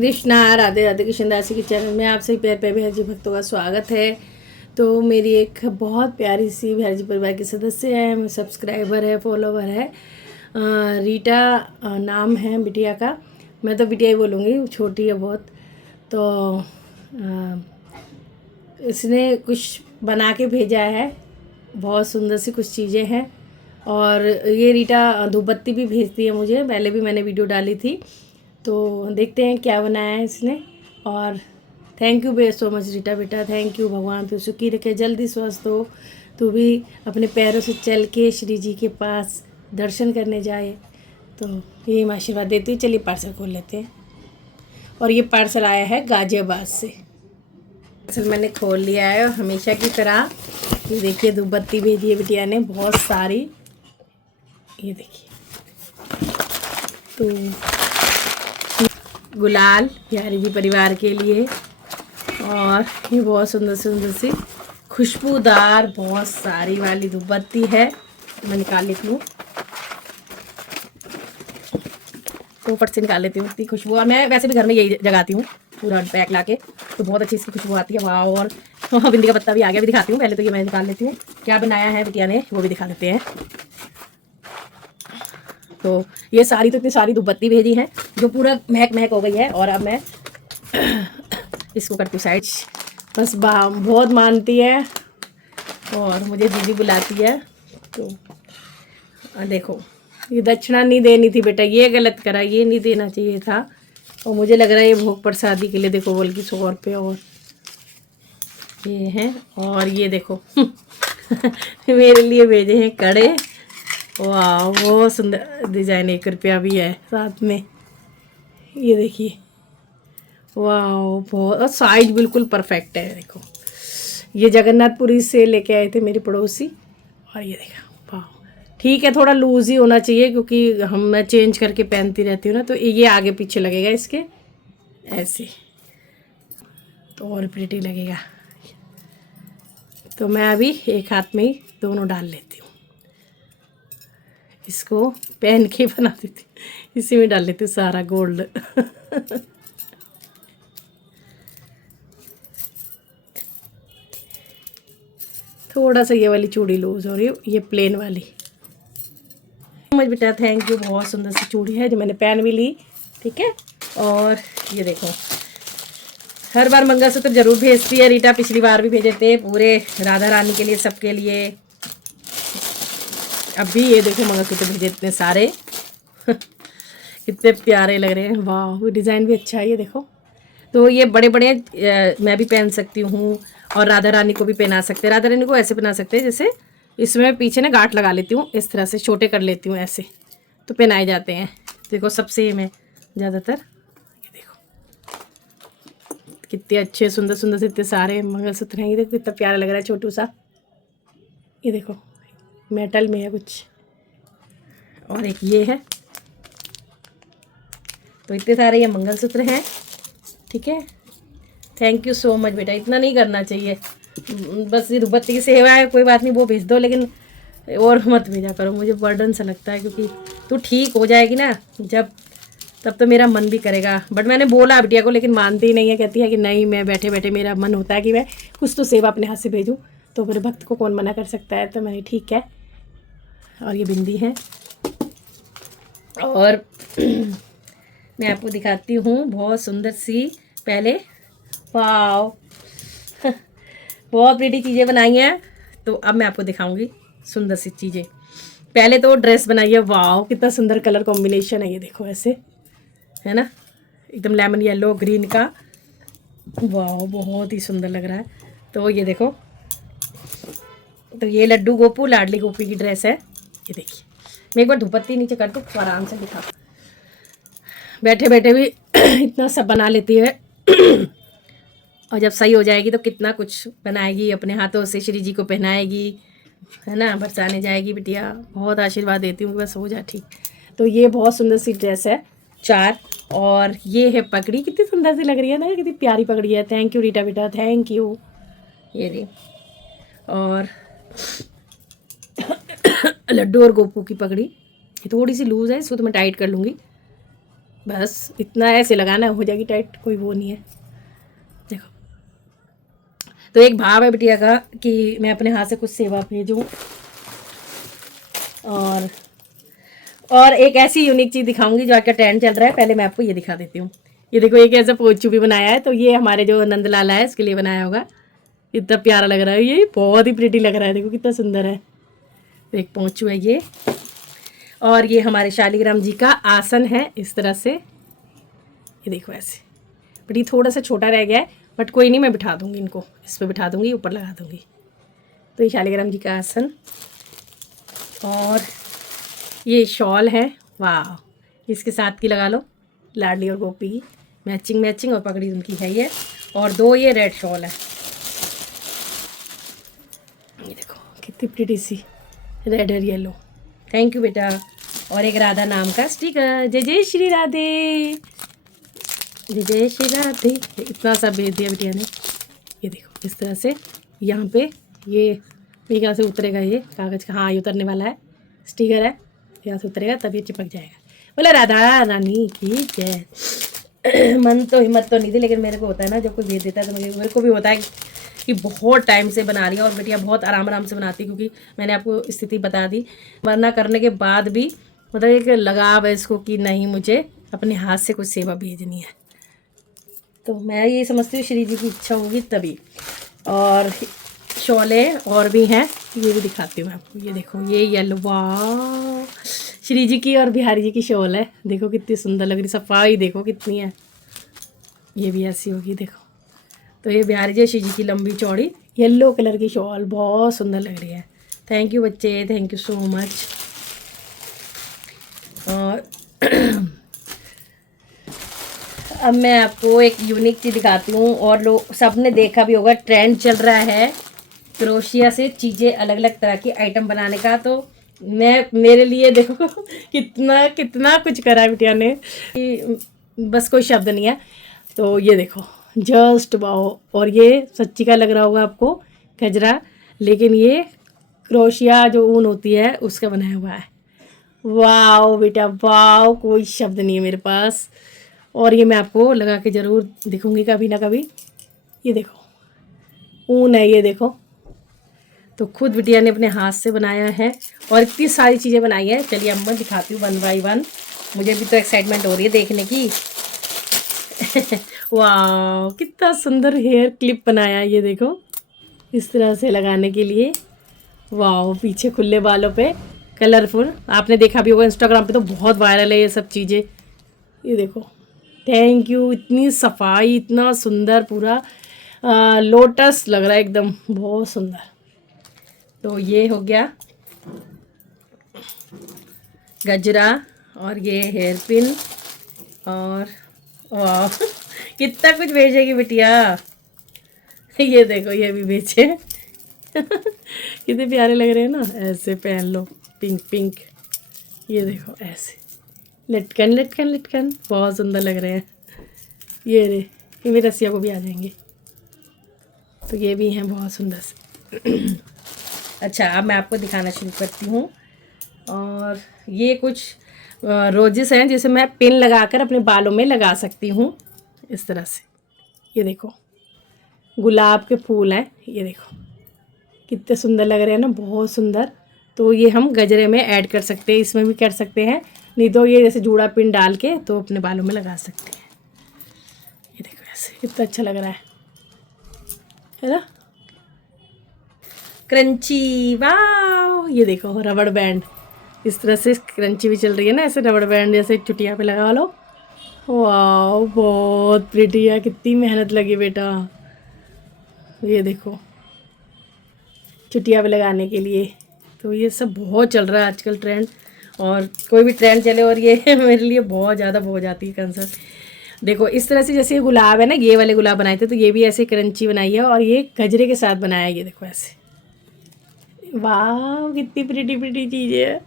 कृष्णा, राधे राधे। कृष्ण दासी के चैनल में आप सभी प्यारे प्यारे बिहार जी भक्तों का स्वागत है। तो मेरी एक बहुत प्यारी सी बिहार जी परिवार की सदस्य है, सब्सक्राइबर है, फॉलोवर है। रीटा नाम है बिटिया का। मैं तो बिटिया ही बोलूँगी, छोटी है बहुत। तो इसने कुछ बना के भेजा है, बहुत सुंदर सी कुछ चीज़ें हैं। और ये रीटा धूपबत्ती भी भेजती है मुझे, पहले भी मैंने वीडियो डाली थी। तो देखते हैं क्या बनाया है इसने। और थैंक यू बे सो मच रीटा बेटा, थैंक यू। भगवान तू सुखी रखे, जल्दी स्वस्थ हो, तू भी अपने पैरों से चल के श्री जी के पास दर्शन करने जाए। तो यही मैं आशीर्वाद देती हूँ। चलिए पार्सल खोल लेते हैं। और ये पार्सल आया है गाजियाबाद से। पार्सल मैंने खोल लिया है और हमेशा की तरह ये देखिए धूपबत्ती भेजी है बिटिया ने बहुत सारी। ये देखिए, तो गुलाल बिहारी जी परिवार के लिए। और ये बहुत सुंदर सुंदर सी खुशबूदार बहुत सारी वाली धूपबत्ती है। मैं निकाल लेती हूँ, तो फट से निकाल लेती हूँ इतनी खुशबू। और मैं वैसे भी घर में यही जगाती हूँ पूरा पैक ला के, तो बहुत अच्छी इसकी खुशबू आती है। वाह। और बिंदी का पत्ता भी आ गया, भी दिखाती हूँ। पहले तो ये मैं निकाल लेती हूँ, क्या बनाया है बिटिया ने वो भी दिखा देते हैं। तो ये सारी, तो इतनी सारी धूपबत्ती भेजी है जो पूरा महक महक हो गई है। और अब मैं इसको करती हूँ साइड। बस बहुत मानती है और मुझे दीदी बुलाती है। तो देखो, ये दक्षिणा नहीं देनी थी बेटा, ये गलत करा, ये नहीं देना चाहिए था। और मुझे लग रहा है ये भोग प्रसादी के लिए, देखो बल्कि 100 रुपये और ये हैं। और ये देखो मेरे लिए भेजे हैं कड़े। वाह, बहुत सुंदर डिज़ाइन, 1 रुपया भी है साथ में। ये देखिए, वाह बहुत, और साइज बिल्कुल परफेक्ट है। देखो, ये जगन्नाथपुरी से लेके आए थे मेरी पड़ोसी। और ये देखा, वाह ठीक है, थोड़ा लूज ही होना चाहिए क्योंकि मैं चेंज करके पहनती रहती हूँ ना, तो ये आगे पीछे लगेगा इसके ऐसे, तो और प्रिटी लगेगा। तो मैं अभी एक हाथ में ही दोनों डाल लेती हूँ, इसको पहन के बना देती हूँ, इसी में डाल लेती हूँ सारा गोल्ड थोड़ा सा ये वाली चूड़ी लूज हो रही है, ये प्लेन वाली। मुझे बेटा थैंक यू, बहुत सुंदर सी चूड़ी है जो मैंने पहन भी ली। ठीक है। और ये देखो, हर बार मंगलसूत्र जरूर भेजती है रीटा, पिछली बार भी भेजे थे पूरे राधा रानी के लिए, सबके लिए। अब भी ये देखो मंगलसूत्र भेजे इतने सारे कितने प्यारे लग रहे हैं। वाह, डिज़ाइन भी अच्छा है, ये देखो। तो ये बड़े बड़े मैं भी पहन सकती हूँ और राधा रानी को भी पहना सकते हैं। राधा रानी को ऐसे पहना सकते हैं, जैसे इसमें पीछे ना गांठ लगा लेती हूँ, इस तरह से छोटे कर लेती हूँ ऐसे, तो पहनाए जाते हैं। देखो सब सेम है ज़्यादातर। ये देखो कितने अच्छे सुंदर सुंदर से इतने सारे मंगलसूत्र हैं। ये देखो कितना प्यारा लग रहा है, छोटू सा। ये देखो मेटल में है कुछ, और एक ये है। तो इतने सारे ये मंगलसूत्र हैं। ठीक है, थैंक यू सो मच बेटा। इतना नहीं करना चाहिए, बस ये धूपबत्ती की सेवा है, कोई बात नहीं, वो भेज दो, लेकिन और मत भेजा करो, मुझे बर्डन सा लगता है। क्योंकि तू ठीक हो जाएगी ना जब, तब तो मेरा मन भी करेगा। बट मैंने बोला बिटिया को, लेकिन मानती ही नहीं है, कहती है कि नहीं, मैं बैठे बैठे मेरा मन होता है कि मैं कुछ तो सेवा अपने हाथ से भेजूँ, तो मेरे भक्त को कौन मना कर सकता है। तो मैंने ठीक है। और ये बिंदी है। और मैं आपको दिखाती हूँ बहुत सुंदर सी, पहले वाव बहुत प्रीटी चीज़ें बनाई हैं। तो अब मैं आपको दिखाऊंगी सुंदर सी चीज़ें। पहले तो ड्रेस बनाई है, वाव कितना सुंदर कलर कॉम्बिनेशन है। ये देखो ऐसे है ना, एकदम लेमन येलो ग्रीन का, वाव बहुत ही सुंदर लग रहा है। तो ये देखो, तो ये लड्डू गोपू लाडली गोपी की ड्रेस है। ये देखिए, मैं एक बार धूपबत्ती नीचे कर दूँ तो आराम से दिखा, बैठे बैठे भी इतना सब बना लेती है और जब सही हो जाएगी तो कितना कुछ बनाएगी, अपने हाथों से श्री जी को पहनाएगी, है ना, बरसाने जाएगी बिटिया। बहुत आशीर्वाद देती हूँ, बस हो जा ठीक। तो ये बहुत सुंदर सी ड्रेस है 4। और ये है पगड़ी, कितनी सुंदर सी लग रही है ना, कितनी प्यारी पगड़ी है। थैंक यू रीटा बेटा, थैंक यू। ये दी। और लड्डू और गोपू की पगड़ी, ये थोड़ी सी लूज़ है, इसको तो मैं टाइट कर लूँगी। बस इतना ऐसे लगाना है, हो जाएगी टाइट, कोई वो नहीं है। देखो, तो एक भाव है बिटिया का कि मैं अपने हाथ से कुछ सेवा भेजूं। और एक ऐसी यूनिक चीज़ दिखाऊंगी जो आजकल ट्रेंड चल रहा है। पहले मैं आपको ये दिखा देती हूँ। ये देखो, एक ऐसा पोचू भी बनाया है, तो ये हमारे जो नंदलाला है इसके लिए बनाया होगा। इतना प्यारा लग रहा है, ये बहुत ही प्रिटी लग रहा है, देखो कितना सुंदर है। तो एक पोंचू है ये, और ये हमारे शालिग्राम जी का आसन है इस तरह से। ये देखो ऐसे, बट ये थोड़ा सा छोटा रह गया है, बट कोई नहीं, मैं बिठा दूंगी इनको, इस पर बिठा दूंगी, ऊपर लगा दूंगी। तो ये शालिग्राम जी का आसन, और ये शॉल है, वाह, इसके साथ की लगा लो, लाडली और गोपी की मैचिंग मैचिंग, और पगड़ी उनकी है ये, और दो ये रेड शॉल है। ये देखो कितनी प्रिटी सी रेड और येलो। थैंक यू बेटा। और एक राधा नाम का स्टिकर, जय जय श्री राधे, जय जय श्री राधे। इतना सा भेज दिया बिटिया ने। ये देखो इस तरह से यहाँ पे ये यहाँ से उतरेगा, ये कागज़ का, हाँ ये उतरने वाला है, स्टिकर है, यहाँ से उतरेगा तब ये चिपक जाएगा। बोला राधा रानी की जय। मन तो हिम्मत तो नहीं थी, लेकिन मेरे को होता है ना, जब कोई भेज देता है तो मेरे को भी होता है कि बहुत टाइम से बना रही है, और बेटिया बहुत आराम आराम से बनाती, क्योंकि मैंने आपको स्थिति बता दी। वरना करने के बाद भी मतलब एक लगाव है इसको कि नहीं, मुझे अपने हाथ से कुछ सेवा भेजनी है। तो मैं ये समझती हूँ श्री जी की इच्छा होगी तभी। और शॉले और भी हैं, ये भी दिखाती हूँ मैं आपको। ये देखो, ये येलो, वाह, श्री जी की और बिहारी जी की शॉल है, देखो कितनी सुंदर लग रही, सफाई देखो कितनी है। ये भी ऐसी होगी, देखो। तो ये बिहारी जी श्री जी की लंबी चौड़ी येलो कलर की शॉल बहुत सुंदर लग रही है। थैंक यू बच्चे, थैंक यू सो मच। और अब मैं आपको एक यूनिक चीज़ दिखाती हूँ, और लोग सब ने देखा भी होगा, ट्रेंड चल रहा है क्रोशिया से चीज़ें अलग अलग तरह की आइटम बनाने का। तो मैं, मेरे लिए देखो कितना कितना कुछ करा है बिटिया ने, बस कोई शब्द नहीं है। तो ये देखो, जस्ट वाओ। और ये सच्ची का लग रहा होगा आपको, गजरा, लेकिन ये क्रोशिया जो ऊन होती है उसका बनाया हुआ है। वाओ बेटा वाओ, कोई शब्द नहीं है मेरे पास। और ये मैं आपको लगा के ज़रूर दिखूंगी कभी ना कभी। ये देखो ऊन है, ये देखो। तो खुद बिटिया ने अपने हाथ से बनाया है, और इतनी सारी चीज़ें बनाई है। चलिए अब मैं दिखाती हूँ 1 बाय 1। मुझे भी तो एक्साइटमेंट हो रही है देखने की। वाह, कितना सुंदर हेयर क्लिप बनाया है, ये देखो इस तरह से लगाने के लिए। वाह, पीछे खुले बालों पे कलरफुल, आपने देखा भी होगा इंस्टाग्राम पे तो बहुत वायरल है ये सब चीज़ें। ये देखो, थैंक यू। इतनी सफाई, इतना सुंदर, पूरा लोटस लग रहा है एकदम, बहुत सुंदर। तो ये हो गया गजरा, और ये हेयर पिन, और वाह कितना कुछ भेजेगी बिटिया। ये देखो, ये भी बेचे। कितने प्यारे लग रहे हैं ना, ऐसे पहन लो, पिंक पिंक। ये देखो ऐसे लटकन लटकन लटकन, बहुत सुंदर लग रहे हैं। ये रे, ये मेरी रसिया को भी आ जाएंगे। तो ये भी हैं बहुत सुंदर से। अच्छा, अब मैं आपको दिखाना शुरू करती हूँ। और ये कुछ रोजेस हैं जिसे मैं पिन लगाकर अपने बालों में लगा सकती हूँ इस तरह से। ये देखो, गुलाब के फूल हैं, ये देखो कितने सुंदर लग रहे हैं ना, बहुत सुंदर। तो ये हम गजरे में ऐड कर सकते हैं, इसमें भी कर सकते हैं, नहीं तो ये जैसे जूड़ा पिन डाल के तो अपने बालों में लगा सकते हैं। ये देखो ऐसे कितना अच्छा लग रहा है ना। क्रंची, वाह, ये देखो रबड़ बैंड, इस तरह से क्रंची भी चल रही है ना, ऐसे रबड़ बैंड जैसे चुटिया पे लगा लो। वाह, बहुत प्रिटी है, कितनी मेहनत लगी बेटा। ये देखो चुटिया पे लगाने के लिए। तो ये सब बहुत चल रहा है आजकल ट्रेंड, और कोई भी ट्रेंड चले, और ये मेरे लिए बहुत ज़्यादा हो जाती है कंसर्न। देखो इस तरह से, जैसे ये गुलाब है ना, ये वाले गुलाब बनाए थे, तो ये भी ऐसे क्रंची बनाई है, और ये गजरे के साथ बनाया है। ये देखो ऐसे, वाह कितनी प्रिटी प्रिटी चीज़ है।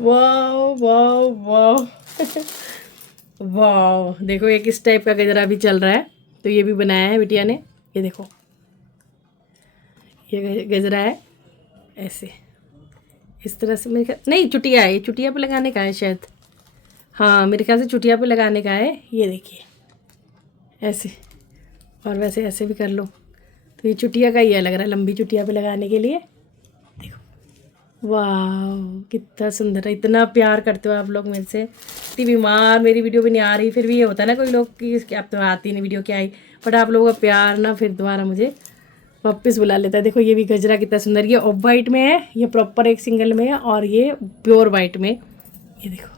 वाह वाह वाह। वाह, देखो एक इस टाइप का गजरा भी चल रहा है, तो ये भी बनाया है बिटिया ने। ये देखो, ये गजरा है ऐसे, इस तरह से। मेरे नहीं, चुटिया है, ये चुटिया पे लगाने का है शायद। हाँ मेरे ख्याल से चुटिया पे लगाने का है। ये देखिए ऐसे, और वैसे ऐसे भी कर लो। तो ये चुटिया का ही है लग रहा है, लंबी चुटिया पे लगाने के लिए। देखो वाह कितना सुंदर है। इतना प्यार करते हो आप लोग मेरे से। इतनी बीमार मेरी वीडियो भी नहीं आ रही, फिर भी ये होता है ना कोई लोग कि अब तो आती नहीं वीडियो क्या आई, बट आप लोगों का प्यार ना फिर दोबारा मुझे वापस बुला लेता है। देखो ये भी गजरा कितना सुंदर, ये ऑफ वाइट में है, ये प्रॉपर एक सिंगल में है, और ये प्योर वाइट में। ये देखो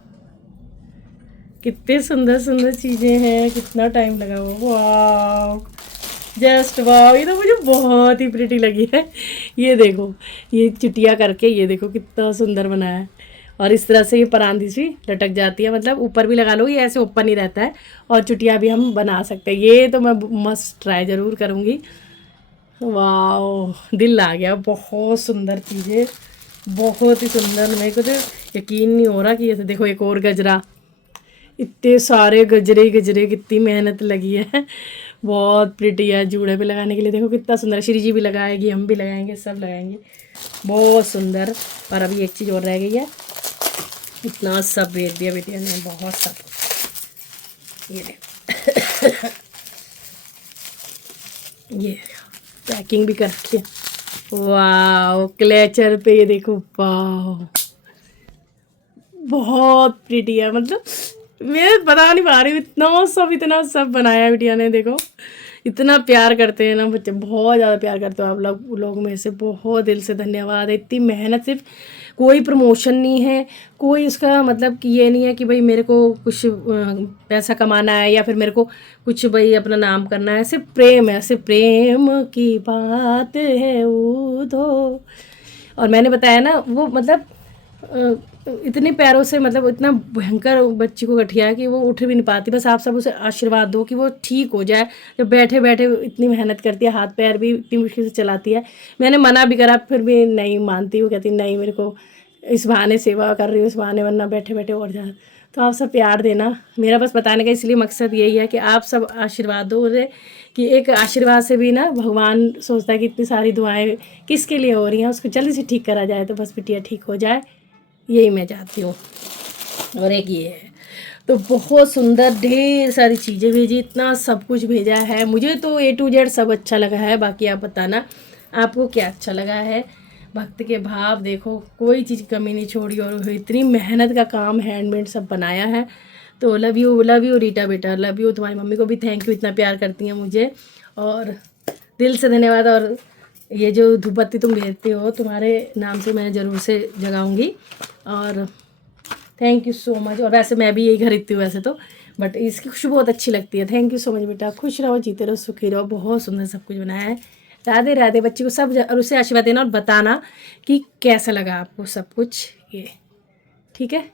कितने सुंदर सुंदर चीज़ें हैं, कितना टाइम लगा हुआ। वाह जस्ट वाह, ये तो मुझे बहुत ही प्रिटी लगी है। ये देखो ये चुटिया करके, ये देखो कितना सुंदर बनाया है। और इस तरह से ये परांदी सी लटक जाती है, मतलब ऊपर भी लगा लो, ये ऐसे ऊपर नहीं रहता है। और चुटिया भी हम बना सकते हैं। ये तो मैं मस्ट ट्राई ज़रूर करूँगी। वाह दिल आ गया, बहुत सुंदर चीज़ें, बहुत ही सुंदर। मेरे को तो यकीन नहीं हो रहा कि ये तो देखो एक और गजरा, इतने सारे गजरे ही गजरे, कितनी मेहनत लगी है। बहुत प्रिटी है जूड़े पे लगाने के लिए। देखो कितना सुंदर, श्री जी भी लगाएगी, हम भी लगाएंगे, सब लगाएंगे, बहुत सुंदर। और अभी एक चीज़ और रह गई है, इतना सब भेज दिया बेटिया ने, बहुत सब। ये देखो ये पैकिंग भी कर रखी है। वाह क्लेचर पे ये देखो, वाह बहुत प्रिटी है। मतलब मैं बता नहीं पा रही हूँ, इतना सब बनाया बिटिया ने। देखो इतना प्यार करते हैं ना बच्चे, बहुत ज़्यादा प्यार करते हो आप लोग में से, बहुत दिल से धन्यवाद है। इतनी मेहनत, सिर्फ कोई प्रमोशन नहीं है, कोई इसका मतलब कि ये नहीं है कि भाई मेरे को कुछ पैसा कमाना है या फिर मेरे को कुछ भाई अपना नाम करना है। सिर्फ प्रेम है, सिर्फ प्रेम की बात है वो तो। और मैंने बताया ना वो मतलब इतने पैरों से, मतलब इतना भयंकर बच्ची को गठिया है कि वो उठ भी नहीं पाती। बस आप सब उसे आशीर्वाद दो कि वो ठीक हो जाए। जब बैठे बैठे इतनी मेहनत करती है, हाथ पैर भी इतनी मुश्किल से चलाती है। मैंने मना भी करा, फिर भी नहीं मानती। वो कहती नहीं मेरे को इस बहाने सेवा कर रही हूँ, इस बहाने, वरना बैठे बैठे और जा। तो आप सब प्यार देना, मेरा बस बताने का इसलिए मकसद यही है कि आप सब आशीर्वाद दो उसे, कि एक आशीर्वाद से भी ना भगवान सोचता है कि इतनी सारी दुआएं किसके लिए हो रही हैं, उसको जल्दी से ठीक करा जाए। तो बस बिटिया ठीक हो जाए, यही मैं चाहती हूँ। और एक ये है, तो बहुत सुंदर ढेर सारी चीज़ें भेजी, इतना सब कुछ भेजा है। मुझे तो A to Z सब अच्छा लगा है, बाकी आप बताना आपको क्या अच्छा लगा है। भक्त के भाव देखो, कोई चीज़ की कमी नहीं छोड़ी, और इतनी मेहनत का काम हैंडमेड सब बनाया है। तो लव यू रीटा बेटा, लव यू। तुम्हारी मम्मी को भी थैंक यू, इतना प्यार करती हैं मुझे, और दिल से धन्यवाद। और ये जो धूप बत्ती तुम भेजते हो, तुम्हारे नाम से मैं ज़रूर से जगाऊंगी, और थैंक यू सो मच। और वैसे मैं भी यही खरीदती हूँ वैसे तो, बट इसकी खुशबू बहुत अच्छी लगती है। थैंक यू सो मच बेटा, खुश रहो, जीते रहो, सुखी रहो। बहुत सुंदर सब कुछ बनाया है। राधे राधे। बच्ची को सब और उसे आशीर्वाद देना और बताना कि कैसा लगा आपको सब कुछ ये, ठीक है।